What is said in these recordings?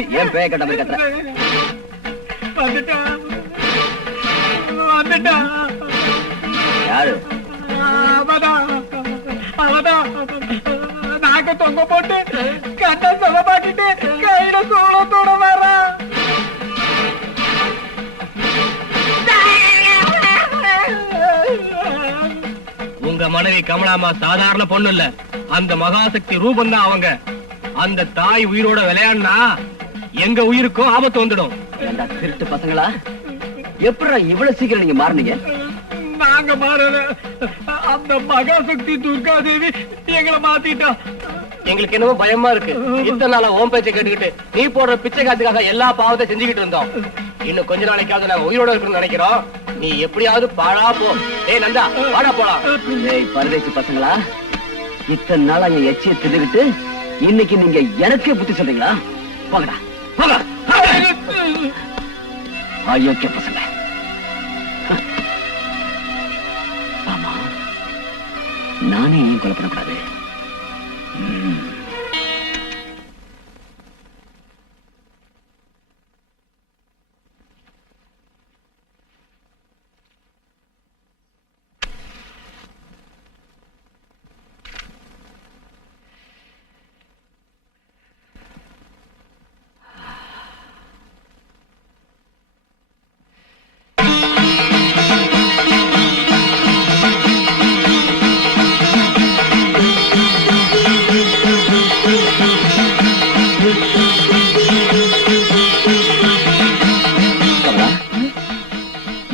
ஏன் பேய கட்ட மாதிரி கத்துற? யாரு? நாக்க தொங்க போட்டு கட்ட செலவாக்கிட்டு கையில சோளத்தோட வர. உங்க மனைவி கமலாமா சாதாரண பொண்ணு இல்ல, அந்த மகாசக்தி ரூபம் தான் அவங்க. அந்த தாய் உயிரோட விளையாடுனா எங்க உயிருக்கும் ஆபத்து வந்துடும். திருட்டு பசங்களா, எப்படி இவ்வளவு சீக்கிரம் நீங்க மாறினீங்க? நாங்க மாறல, அந்த மகாசக்தி துர்கா தேவி எங்களை மாத்திட்டா. எங்களுக்கு என்னவோ பயமா இருக்கு. இத்தனை நாளா ஓம் பேச்சை கேட்டுக்கிட்டு நீ போடுற பிச்சை காத்துக்காக எல்லா பாவத்தை செஞ்சுக்கிட்டு இருந்தோம். இன்னும் கொஞ்ச நாளைக்காவது நாங்க உயிரோட இருக்கணும்னு நினைக்கிறோம். நீ எப்படியாவது பாழா போ. ஏய் நந்தா, வாடா போலாம். ஏய் பரதேசி பசங்களா, இத்தனை நாளா என் எச்சியை தின்னுகிட்டு இன்னைக்கு நீங்க எனக்கே புத்தி சொல்றீங்களா? போங்கடா போங்க. அயோக்கிய பசங்க. ஆமா, நானே ஏன் கொலை பண்ணக்கூடாது?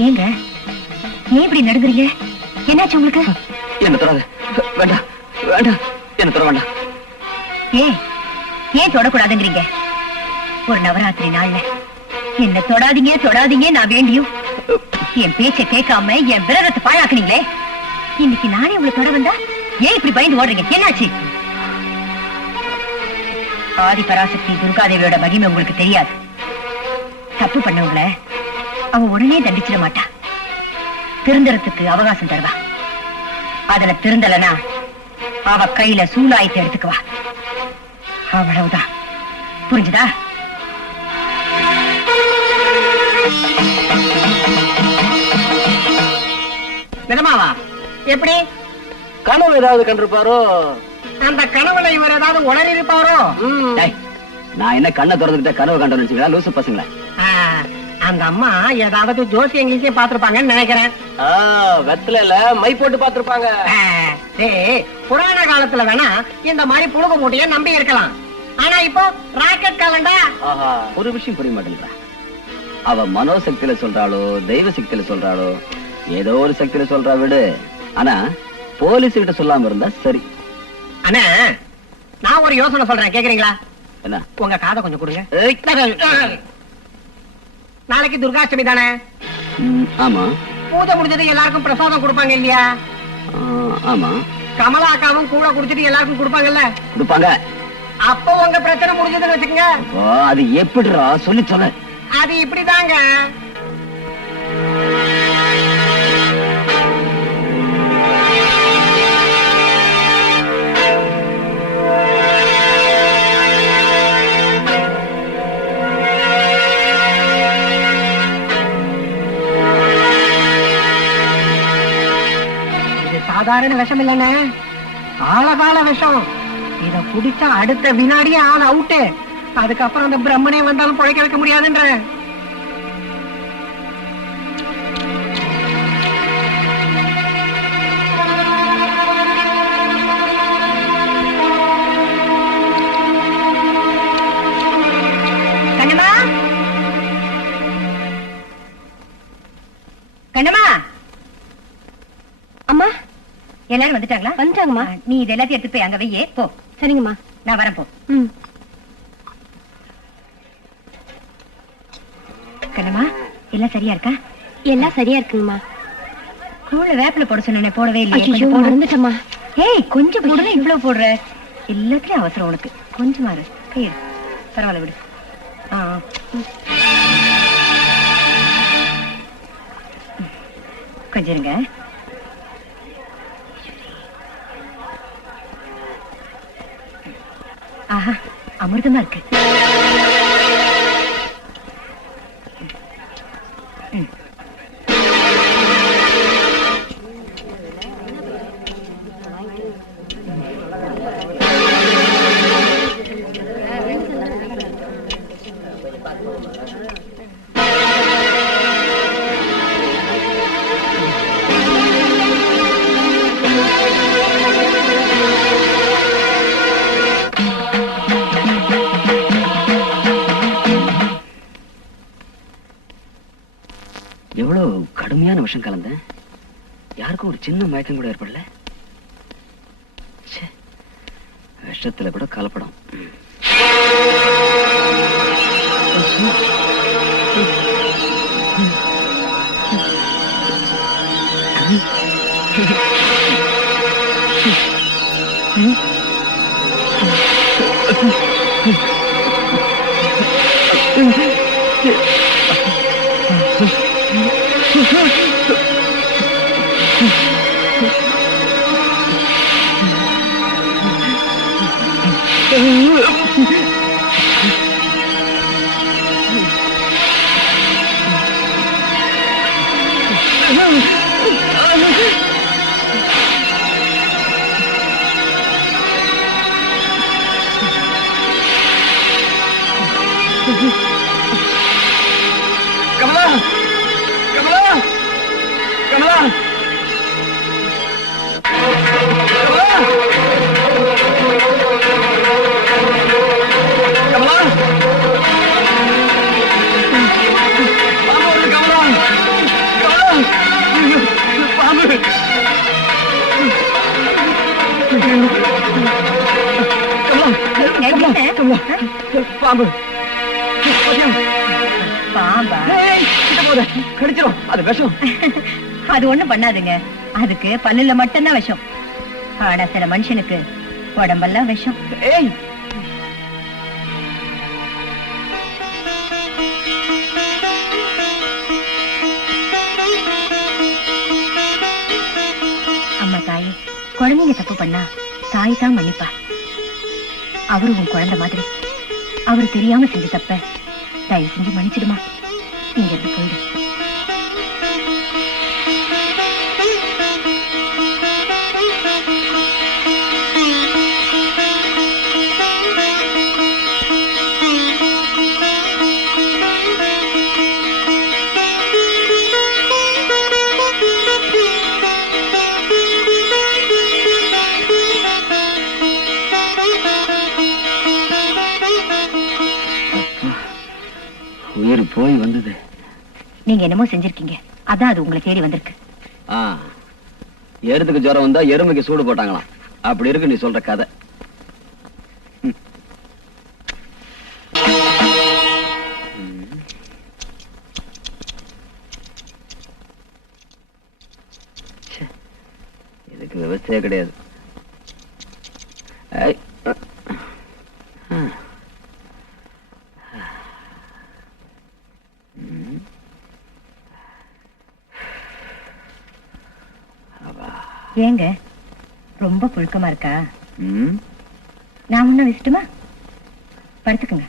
ஏங்க ஏன் இப்படி நடுங்குறீங்க? என்னாச்சு உங்களுக்கு? என்ன தொடாத. வேண்டாம் வேண்டாம், என்ன தொட வேண்டாம். ஏன் தொடக்கூடாதுங்கிறீங்க? ஒரு நவராத்திரி நாள்ல என்ன தொடாதீங்க தொடாதீங்க நான் வேண்டியும் என் பேச்சை கேட்காம என் விரதத்தை பாழாக்குனீங்களே. இன்னைக்கு நானே உங்களை தொட வந்தா ஏன் இப்படி பயந்து ஓடுறீங்க? என்னாச்சு? ஆதி பராசக்தி துர்காதேவியோட மகிமை உங்களுக்கு தெரியாது. தப்பு பண்ணவங்கள அவ உடனே தண்டிச்சிட மாட்டா, திருந்தறதுக்கு அவகாசம் தருவா. அதுல திருந்தலனா அவ கையில சூலாயத்தை எடுத்துக்குவா. அவ்வளவுதான். புரிஞ்சுதா? நிஜமாவா? எப்படி? கனவு ஏதாவது கண்டிருப்பாரோ? அந்த கனவுல இவர் ஏதாவது உளறி இருப்பாரோ? நான் என்ன கண்ணை திறந்துகிட்ட கனவு கண்டோன்னு நினைச்சீங்களா லூசு பசங்கள? அந்த அம்மா ஏதாவது ஜோசியம் கீசியம் பாத்துருப்பாங்கன்னு நினைக்கிறேன். வெத்தல மை போட்டு பாத்துருப்பாங்க. புராண காலத்துல வேணா இந்த மாதிரி புழுகு மூட்டைய நம்பி இருக்கலாம். ஆனா இப்போ ராக்கெட் காலண்டா. ஒரு விஷயம் புரிய மாட்டேங்கிறா. அவ மனோசக்தியில சொல்றாளோ தெய்வ சக்தியில சொல்றாளோ ஏதோ ஒரு சக்தியில சொல்றா விடு. ஆனா போலீஸ் கிட்ட சொல்லாம இருந்தா சரி. அண்ணா, நான் ஒரு யோசனை சொல்றேன், கேக்குறீங்களா? என்ன? உங்க காதை கொஞ்சம் கொடுங்க. நாளைக்கு துர்காஷ்டமி தானே? ஆமா. பூஜை முடிஞ்சது எல்லாருக்கும் பிரசாதம் கொடுப்பாங்க இல்லையா? ஆமா. கமலா அக்காவும் கூட குடிச்சிட்டு எல்லாருக்கும் கொடுப்பாங்கல்ல? கொடுப்பாங்க. அப்போ உங்க பிரச்சனை முடிஞ்சதுன்னு வச்சுக்கோங்க. அது எப்படிடா சொல்லி சொல்ல? அது இப்படிதாங்க. சாதாரண விஷம் இல்லைன்னு, ஆழகால விஷம். இத குடிச்சா அடுத்த வினாடியே ஆள் அவுட்டு. அதுக்கப்புறம் அந்த பிரம்மனே வந்தாலும் பொழைக்க வைக்க முடியாதுன்ற. கண்ணம்மா, கண்ணம்மா. அம்மா, எல்லாரும் வந்துட்டாங்களா? வந்துட்டாங்கம்மா. நீ இது எல்லாத்தையும் எடுத்து போய் அங்க வையே. போ. சரிங்கம்மா, நான் வரேன். போ. கண்ணம்மா, எல்லாம் சரியா இருக்கா? எல்லாம் சரியா இருக்குங்கம்மா. கூழ வேப்பில போட சொன்னேன், போடவே இல்லையே. மறந்துட்டம்மா. ஏய், கொஞ்சம் போடுற, இவ்வளவு போடுற. எல்லாத்துலயும் அவசரம் உனக்கு. கொஞ்சம் மாறு. கையெடு. பரவாயில்ல, விடு. கொஞ்சம் இருங்க. ஆஹா, அமிர்தமா இருக்கு. எவ்வளவு கடுமையான விஷம் கலந்தேன். யாருக்கும் ஒரு சின்ன மயக்கம் கூட ஏற்படல. விஷத்துல கூட கலப்படம். கமலா, கமலா, கமலா, கமலா, கமலா, பாம்பு வருது கமலா, கமலா, பாம்பு, கமலா, கமலா, பாம்பு, பாம்பா? கடிச்சிரும். அது விஷம். அது ஒண்ணும் பண்ணாதுங்க. அதுக்கு பல்லுல மட்டும்தான் விஷம். ஆனா சில மனுஷனுக்கு உடம்பெல்லாம் விஷம். ஏய், அம்மா தாயே, குழந்தைங்க தப்பு பண்ணா தாய் தான் மன்னிப்பா. அவரு உன் குழந்தை மாதிரி. அவரு தெரியாம செஞ்ச தப்ப தயவு செஞ்சு மன்னிச்சிடுமா. இங்க இருந்து போயிடு. உயிர் போய் வந்தது. நீங்க என்னமோ செஞ்சிருக்கீங்க, அதான் அது உங்களை தேடி வந்திருக்கு. எருதுக்கு ஜுரம் வந்தா எறும்புக்கு சூடு போட்டாங்களாம். அப்படி இருக்கு நீ சொல்ற கதை. இதுக்கு விவசாயே கிடையாது. ஏங்க ரொம்ப புழுக்கமா இருக்கா? நான் முன்ன வச்சுட்டுமா? படுத்துக்குங்க.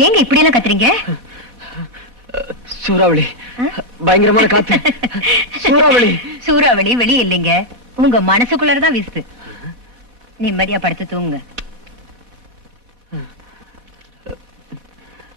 ஏங்க இப்படி எல்லாம் கத்துறீங்க? சூறாவளி, பயங்கரமான காத்து. சூறாவளி. சூறாவளி வெளியே இல்லைங்க, உங்க மனசுக்குள்ளதான் வீசுது. நிம்மதியா படுத்து தூங்குங்க.